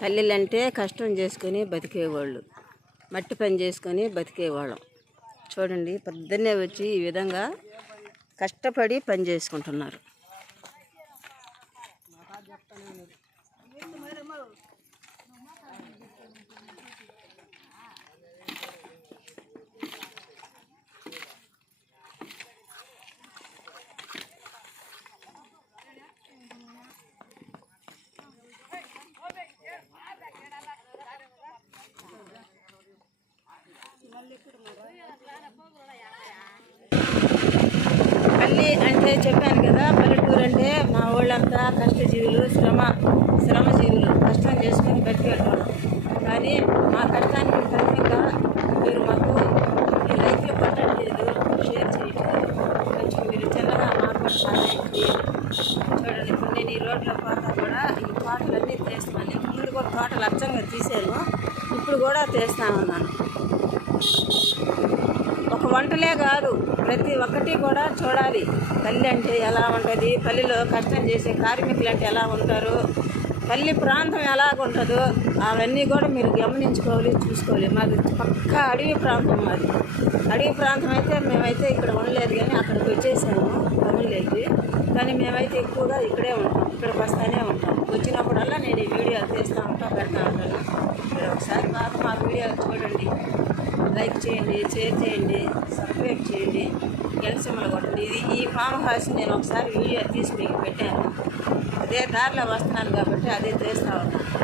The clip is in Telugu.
పల్లెలంటే కష్టం చేసుకొని బతికేవాళ్ళు, మట్టి పని చేసుకొని బతికేవాళ్ళం. చూడండి, పొద్దున్నే వచ్చి ఈ విధంగా కష్టపడి పని చేసుకుంటున్నారు. పల్లి అంటే చెప్పాను కదా, పల్లెటూరు అంటే మా ఊళ్ళంతా కష్టజీవులు, శ్రమజీవులు, కష్టం చేసుకుని బతికేటోళ్ళం. కానీ మా కష్టానికి ఫలితంగా మీరు మాకు మీ లైఫ్లో పట్టట్లేదు, షేర్ చేయట్లేదు. కొంచెం మీరు చిన్నగా మాకు కూడా సహాయం చేయండి. చూడండి, ఇప్పుడు నేను ఈ రోడ్లో పోతా కూడా ఈ తోటలన్నీ తీస్తున్నాను. ముందు కూడా తోటలు అచ్చంగా తీసాను, ఇప్పుడు కూడా తీస్తా ఉన్నాను. ఒక వంటలే కాదు, ప్రతి ఒక్కటి కూడా చూడాలి. పల్లె అంటే ఎలా ఉంటుంది, పల్లెలో కష్టం చేసే కార్మికులు అంటే ఎలా ఉంటారు, పల్లె ప్రాంతం ఎలాగుంటుందో అవన్నీ కూడా మీరు గమనించుకోవాలి, చూసుకోవాలి. మాది పక్కా అడవి ప్రాంతం. మాది అడవి ప్రాంతం అయితే మేమైతే ఇక్కడ ఉండలేదు, కానీ అక్కడికి వచ్చేసాము టౌన్లోకి. కానీ మేమైతే ఎక్కువగా ఇక్కడే ఉంటాం, ఇక్కడికి వస్తూనే ఉంటాం. వచ్చినప్పుడల్లా నేను ఈ వీడియోలు తీస్తూ ఉంటాను, పెడతా ఉంటాను. మీరు ఒకసారి బాగా మా వీడియోలు చూడండి, లైక్ చేయండి, షేర్ చేయండి, సబ్స్క్రైబ్ చేయండి, గెలిసిమ్మలు కొట్టండి. ఈ ఫామ్ హౌస్ నేను ఒకసారి వీడియో తీసి మీకు పెట్టాను. అదే దారిలో వస్తున్నాను కాబట్టి అదే చేస్తూ ఉంటాను.